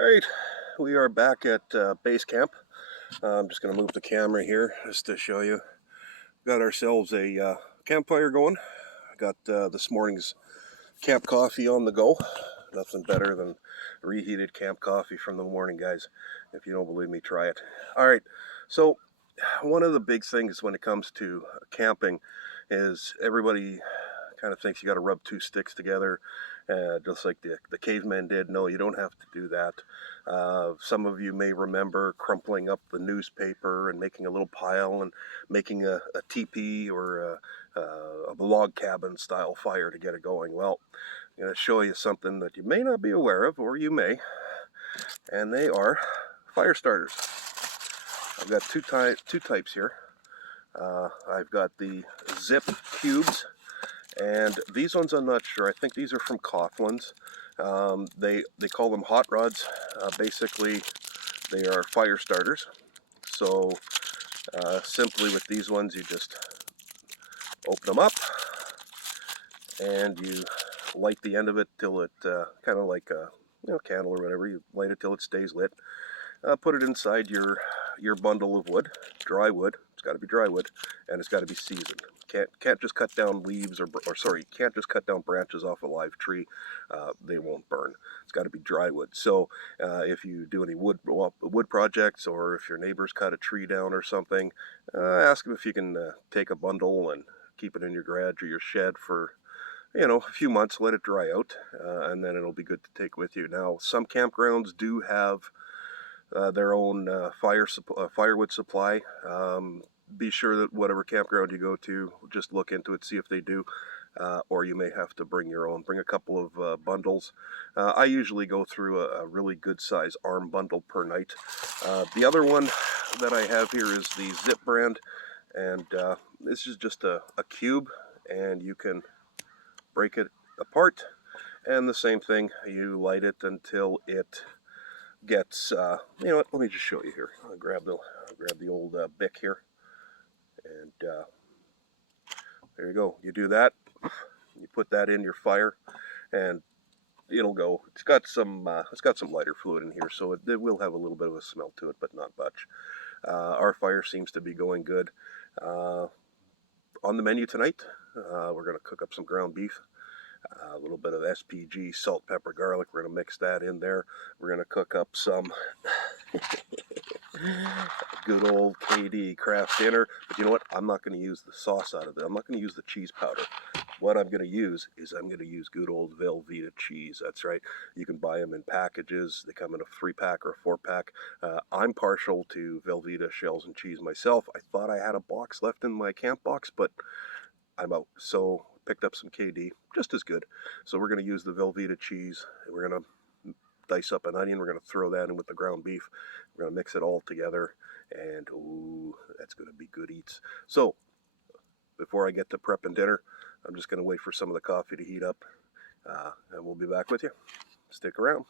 All right, we are back at base camp. I'm just going to move the camera here just to show you. Got ourselves a campfire going. Got this morning's camp coffee on the go. Nothing better than reheated camp coffee from the morning, guys. If you don't believe me, try it. All right, so one of the big things when it comes to camping is everybody kind of thinks you got to rub two sticks together, just like the cavemen did. No, you don't have to do that. Some of you may remember crumpling up the newspaper and making a little pile and making a teepee or a log cabin style fire to get it going. Well, I'm going to show you something that you may not be aware of, or you may, and they are fire starters. I've got two types here. I've got the Zip cubes, and these ones I'm not sure. I think these are from Coughlin's. They call them hot rods. Basically, they are fire starters. So simply with these ones, you just open them up and you light the end of it till it kind of like a candle or whatever. You light it till it stays lit. Put it inside your bundle of wood, dry wood. It's got to be dry wood, and it's got to be seasoned. Can't just cut down leaves or sorry, can't just cut down branches off a live tree. They won't burn. It's got to be dry wood. So if you do any wood projects, or if your neighbors cut a tree down or something, ask them if you can take a bundle and keep it in your garage or your shed for a few months. Let it dry out, and then it'll be good to take with you. Now, some campgrounds do have their own firewood supply. Be sure that whatever campground you go to, just look into it, see if they do, or you may have to bring your own. Bring a couple of bundles. I usually go through a really good size arm bundle per night. The other one that I have here is the Zip brand, and this is just a cube, and you can break it apart, and the same thing, you light it until it gets, you know what, let me just show you here. I'll grab the old Bic here, and there you go. You do that, you put that in your fire, and it'll go. It's got some lighter fluid in here, so it will have a little bit of a smell to it, but not much. Our fire seems to be going good. On the menu tonight, we're going to cook up some ground beef. A little bit of SPG, salt, pepper, garlic. We're going to mix that in there. We're going to cook up some good old KD Kraft Dinner. But you know what? I'm not going to use the sauce out of it. I'm not going to use the cheese powder. What I'm going to use is good old Velveeta cheese. That's right. You can buy them in packages. They come in a 3-pack or a 4-pack. I'm partial to Velveeta shells and cheese myself. I thought I had a box left in my camp box, but I'm out. So picked up some KD, just as good. So we're going to use the Velveeta cheese. We're going to dice up an onion. We're going to throw that in with the ground beef. We're going to mix it all together, and ooh, that's going to be good eats. So before I get to prepping dinner, I'm just going to wait for some of the coffee to heat up, and we'll be back with you. Stick around.